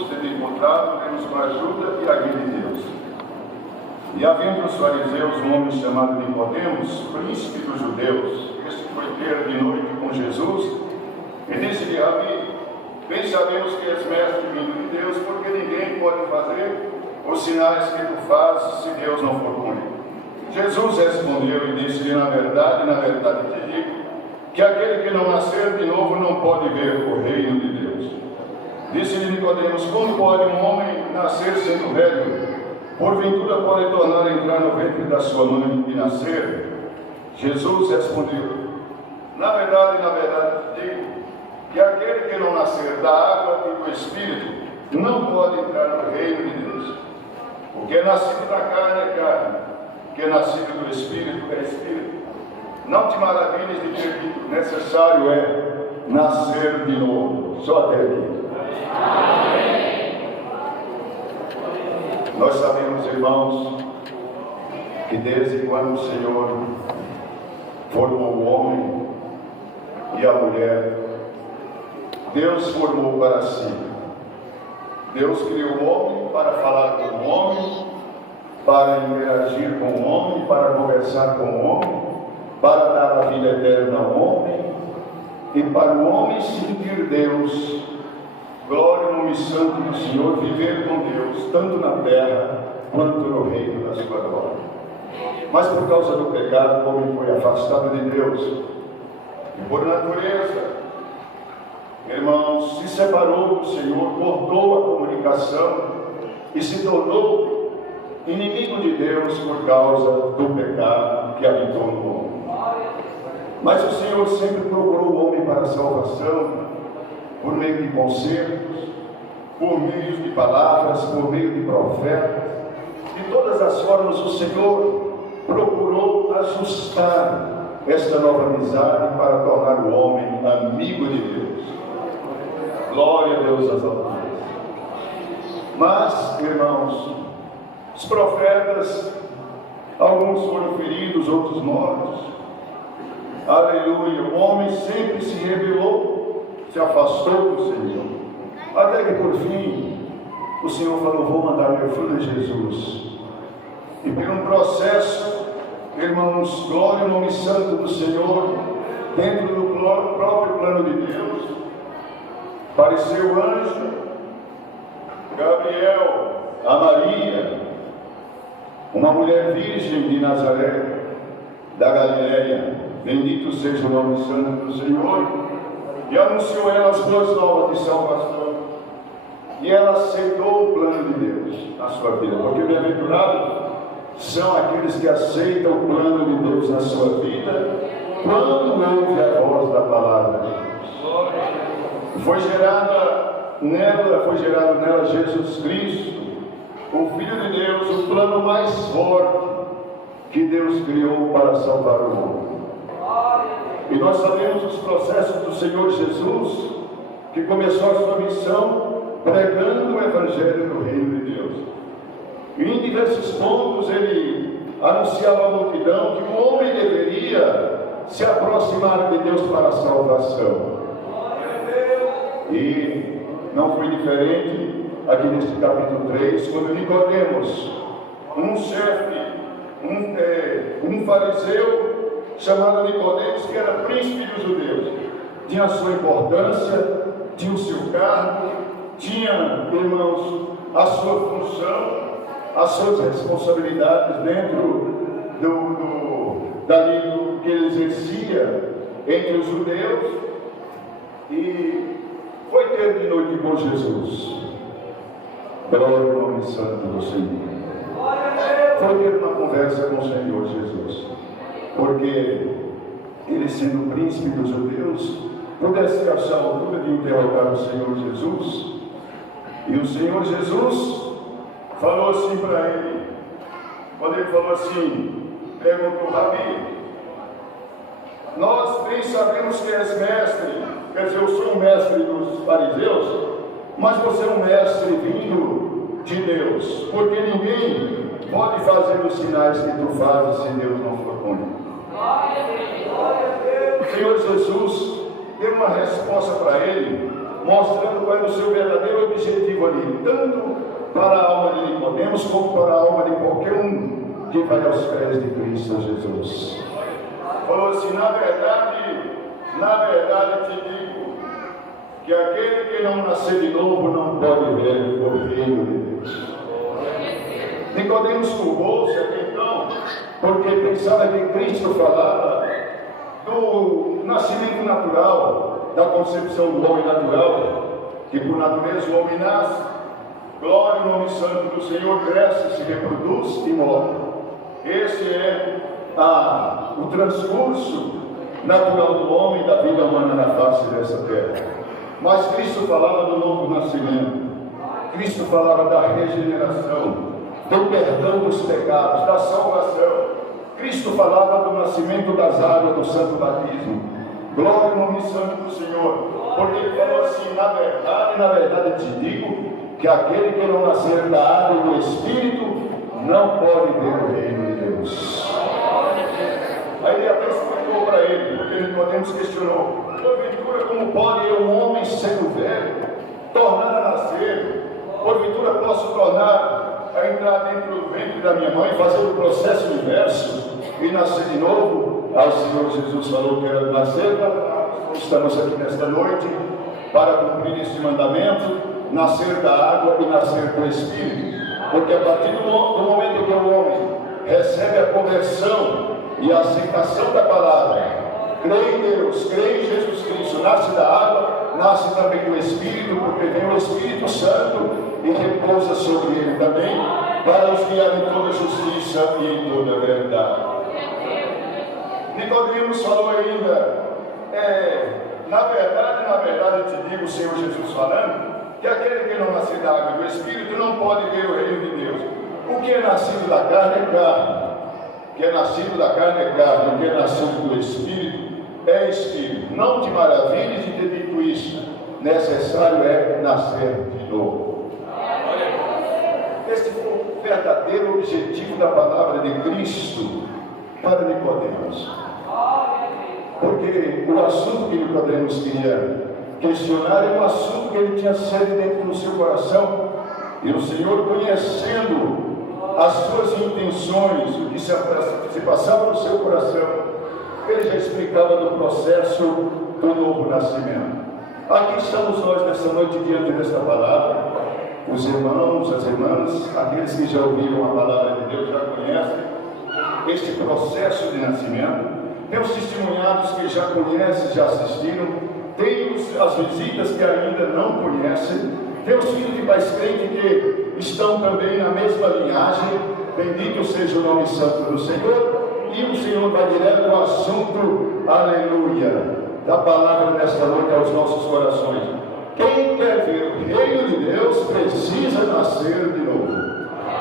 Jesus, tendo encontrado, temos com a ajuda e a guia de Deus. E havendo os fariseus um homem chamado Nicodemos, príncipe dos judeus, este foi ter de noite com Jesus, e disse-lhe: Rabi, bem sabemos que és mestre vindo de Deus, porque ninguém pode fazer os sinais que tu fazes se Deus não for com ele. Jesus respondeu e disse-lhe: na verdade te digo, que aquele que não nascer de novo não pode ver o reino de Deus. Disse-lhe Nicodemos: como pode um homem nascer sendo velho? Porventura pode tornar a entrar no ventre da sua mãe e nascer? Jesus respondeu: na verdade te digo, que aquele que não nascer da água e do Espírito não pode entrar no reino de Deus. O que é nascido da carne é carne, o que é nascido do Espírito é Espírito. Não te maravilhes de ter dito: necessário é nascer de novo. Só até aqui. Amém. Nós sabemos, irmãos, que desde quando o Senhor formou o homem e a mulher, Deus formou para si. Deus criou o homem para falar com o homem, para interagir com o homem, para conversar com o homem, para dar a vida eterna ao homem, e para o homem sentir Deus, glória no nome santo do Senhor, viver com Deus, tanto na terra quanto no reino da sua glória. Mas por causa do pecado, o homem foi afastado de Deus, e por natureza, irmãos, se separou do Senhor, cortou a comunicação e se tornou inimigo de Deus por causa do pecado que habitou no homem. Mas o Senhor sempre procurou o homem para a salvação, por meio de conselhos, por meio de palavras, por meio de profetas. De todas as formas, o Senhor procurou ajustar esta nova amizade para tornar o homem amigo de Deus. Glória a Deus às alturas. Mas, irmãos, os profetas, alguns foram feridos, outros mortos. Aleluia. O homem sempre se rebelou, se afastou do Senhor. Até que por fim, o Senhor falou: vou mandar meu filho Jesus. E por um processo, irmãos, glória ao nome santo do Senhor, dentro do próprio plano de Deus, apareceu o anjo Gabriel a Maria, uma mulher virgem de Nazaré, da Galileia, bendito seja o nome santo do Senhor, e anunciou ela as boas novas de salvação, e ela aceitou o plano de Deus na sua vida, porque bem-aventurados são aqueles que aceitam o plano de Deus na sua vida, quando ouve a voz da palavra de Deus. Foi gerado nela Jesus Cristo, o Filho de Deus, o plano mais forte que Deus criou para salvar o mundo. E nós sabemos os processos do Senhor Jesus, que começou a sua missão pregando o Evangelho do Reino de Deus. E em diversos pontos ele anunciava à multidão que o homem deveria se aproximar de Deus para a salvação. E não foi diferente aqui neste capítulo 3, quando Nicodemos, um chefe, um fariseu chamado Nicodemos, que era príncipe dos judeus, tinha a sua importância, tinha o seu cargo, tinha, irmãos, a sua função, as suas responsabilidades dentro do que ele exercia entre os judeus, e foi ter de noite com Jesus. Glória ao nome santo do Senhor. Foi ter uma conversa com o Senhor Jesus, porque ele, sendo príncipe dos judeus, pudesse achar a altura de interrogar o Senhor Jesus. E o Senhor Jesus falou assim para ele, quando ele falou assim, perguntou: Rabi, nós bem sabemos que és mestre, quer dizer, eu sou um mestre dos fariseus, mas você é um mestre vindo de Deus, porque ninguém pode fazer os sinais que tu fazes se Deus não for com ele. O Senhor Jesus deu uma resposta para ele, mostrando qual é o seu verdadeiro objetivo objetivo ali, tanto para a alma de Nicodemos, como para a alma de qualquer um que vai aos pés de Cristo Jesus. Falou assim: na verdade te digo, que aquele que não nascer de novo não pode ver o reino de Deus. Nicodemos curvou-se até então, porque pensava que Cristo falava do nascimento natural, da concepção do homem natural, que por natureza o homem nasce, glória ao nome santo do Senhor, cresce, se reproduz e morre. Esse é o transcurso natural do homem, da vida humana na face dessa terra. Mas Cristo falava do novo nascimento, Cristo falava da regeneração, do perdão dos pecados, da salvação. Cristo falava do nascimento das águas do santo batismo. Glória ao nome santo do Senhor. Porque ele falou assim: na verdade te digo, que aquele que não nascer da água e do Espírito não pode ver o reino de Deus. Aí ele até explicou para ele, porque Nicodemos questionou: porventura, como pode um homem sendo velho tornar a nascer? Porventura posso tornar a entrar dentro do ventre da minha mãe, fazer o processo inverso e nascer de novo? Ao Senhor Jesus falou que era nascer. Estamos aqui nesta noite para cumprir este mandamento: nascer da água e nascer do Espírito. Porque a partir do momento que o homem recebe a conversão e a aceitação da palavra, crê em Deus, crê em Jesus Cristo, nasce da água, nasce também do Espírito, porque vem o Espírito Santo e repousa sobre ele também, para os guiar em toda justiça e em toda verdade. Nicodemos falou ainda: na verdade te digo, o Senhor Jesus falando, que aquele que não nasce da água e do Espírito não pode ver o reino de Deus. O que é nascido da carne é carne, o que é nascido da carne é carne, o que é nascido do Espírito é Espírito. Não te maravilhes de ter dito isso, necessário é nascer de novo. Este foi o verdadeiro objetivo da palavra de Cristo para Nicodemos. Porque o assunto que Nicodemos queria questionar é um assunto que ele tinha sede dentro do seu coração, e o Senhor, conhecendo as suas intenções, o que se passava no seu coração, ele já explicava do processo do novo nascimento. Aqui estamos nós nessa noite diante desta palavra. Os irmãos, as irmãs, aqueles que já ouviram a palavra de Deus já conhecem este processo de nascimento. Tem os testemunhados que já conhecem, já assistiram. Tem as visitas que ainda não conhecem. Tem os filhos de pais crentes que estão também na mesma linhagem. Bendito seja o nome santo do Senhor. E o Senhor vai direto ao assunto, aleluia, da palavra nesta noite aos nossos corações. Quem quer ver o reino de Deus precisa nascer de novo.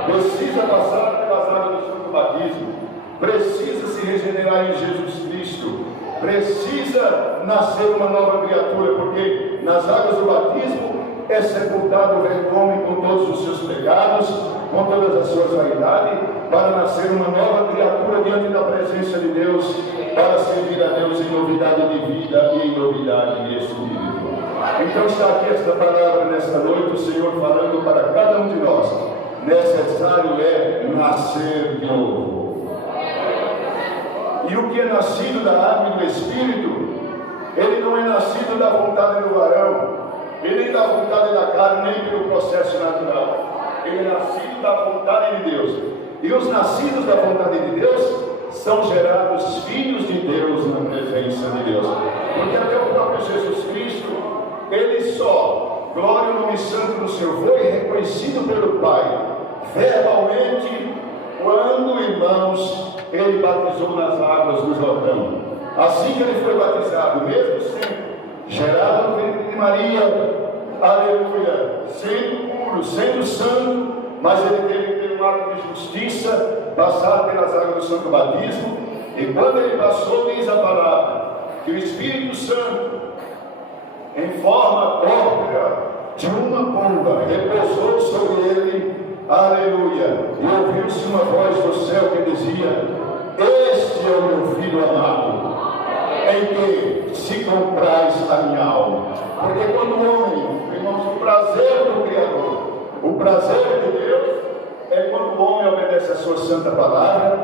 Precisa passar pelas águas do santo batismo. Precisa se regenerar em Jesus Cristo. Precisa nascer uma nova criatura, porque nas águas do batismo é sepultado o velho homem com todos os seus pecados, com todas as suas vaidades, para nascer uma nova criatura diante da presença de Deus, para servir a Deus em novidade de vida e em novidade de espírito. Então está aqui esta palavra nesta noite, o Senhor falando para cada um de nós: necessário é nascer de novo. E o que é nascido da água e do Espírito, ele não é nascido da vontade do varão, ele nem da vontade da carne, nem pelo processo natural. Ele é nascido da vontade de Deus. E os nascidos da vontade de Deus são gerados filhos de Deus na presença de Deus. Porque até o próprio Jesus Cristo, ele só, glória ao nome santo do Senhor, foi reconhecido pelo Pai verbalmente quando, irmãos, ele batizou nas águas do Jordão. Assim que ele foi batizado, mesmo sendo gerado no ventre de Maria, aleluia, sendo puro, sendo santo, mas ele teve que ter um ato de justiça, passar pelas águas do santo batismo. E quando ele passou, diz a palavra que o Espírito Santo, em forma própria de uma pomba, repousou sobre ele, aleluia, e ouviu-se uma voz do céu que dizia: este é o meu filho amado, em que se compraz a minha alma. Porque quando o homem, irmãos, o prazer do Criador, o homem obedece a sua santa palavra,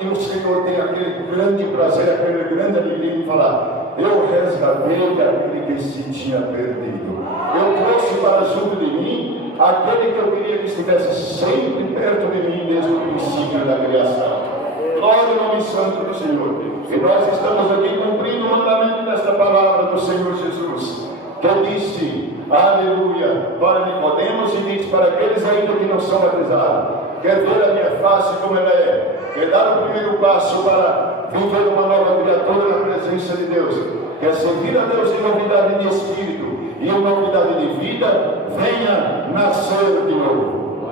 e o Senhor tem aquele grande prazer, aquele grande alegria de falar: eu resgatei aquele que se tinha perdido. Eu trouxe para junto de mim aquele que eu queria que estivesse sempre perto de mim desde o princípio da criação. Glória ao nome santo do Senhor. E nós estamos aqui cumprindo o mandamento desta palavra do Senhor Jesus, que disse, aleluia, para Nicodemos, e diz para aqueles ainda que não são batizados: quer ver a minha face como ela é, quer dar o primeiro passo para viver uma nova criatura na presença de Deus, quer servir a Deus em novidade de espírito e em novidade de vida, venha nascer de novo.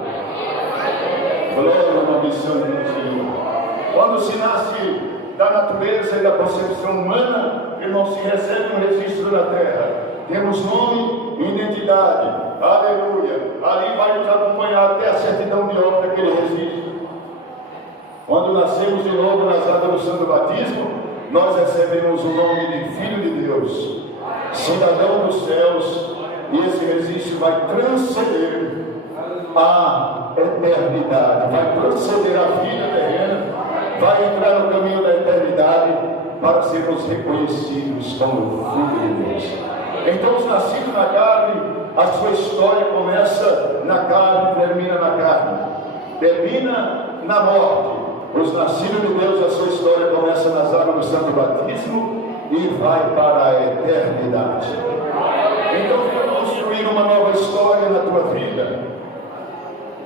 Glória ao nome santo do Senhor. Quando se nasce da natureza e da concepção humana, irmão, se recebe um registro na terra. Temos nome e identidade. Aleluia. Ali vai nos acompanhar até a certidão de óbito daquele registro. Quando nascemos de novo nas águas do santo batismo, nós recebemos o nome de Filho de Deus, cidadão dos céus, e esse registro vai transcender a eternidade, vai transcender a vida terrena, vai entrar no caminho da eternidade para sermos reconhecidos como Filho de Deus. Então, os nascidos na carne, a sua história começa na carne e termina na carne, termina na morte. Os nascidos de Deus, a sua história começa nas águas do santo batismo e vai para a eternidade. Então, vamos construir uma nova história na tua vida.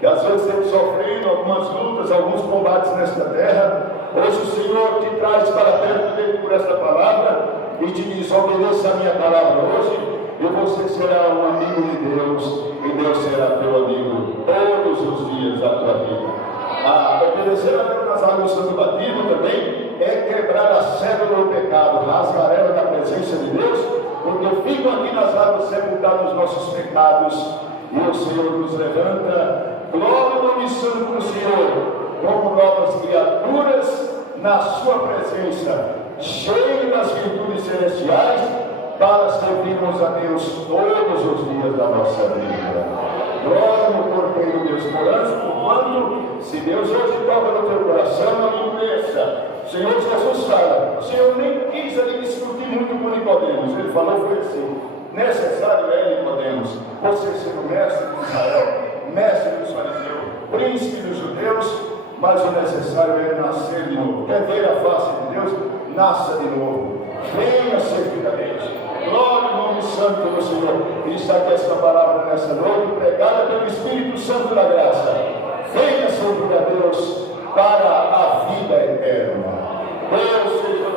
Que às vezes estamos sofrendo algumas lutas, alguns combates nesta terra. Hoje o Senhor te traz para perto dele por esta palavra e te diz: obedeça a minha palavra hoje, e você será um amigo de Deus, e Deus será teu amigo todos os dias da tua vida. Obedecer a Deus nas águas do santo batismo também é quebrar a cédula do pecado, rasgar ela da presença de Deus, porque ficam aqui nas águas sepultados os nossos pecados, e o Senhor nos levanta. Glória ao nome santo do Senhor, como novas criaturas na sua presença, cheios das virtudes celestiais, para servirmos a Deus todos os dias da nossa vida. Glória ao Cordeiro de Deus. Porquanto, se Deus hoje toca no teu coração, não impeça. O Senhor Jesus fala, o Senhor nem quis ali discutir muito com Nicodemos. Ele falou, foi assim: necessário é, Nicodemos, você ser o mestre de Israel, mestre dos fariseus, príncipe dos judeus, mas o necessário é nascer de novo. Quer ver a face de Deus? Nasça de novo. Venha servir a Deus. Glória ao nome santo do Senhor. E está aqui esta palavra nessa noite, pregada pelo Espírito Santo da graça. Venha servir a Deus para a vida eterna. Deus seja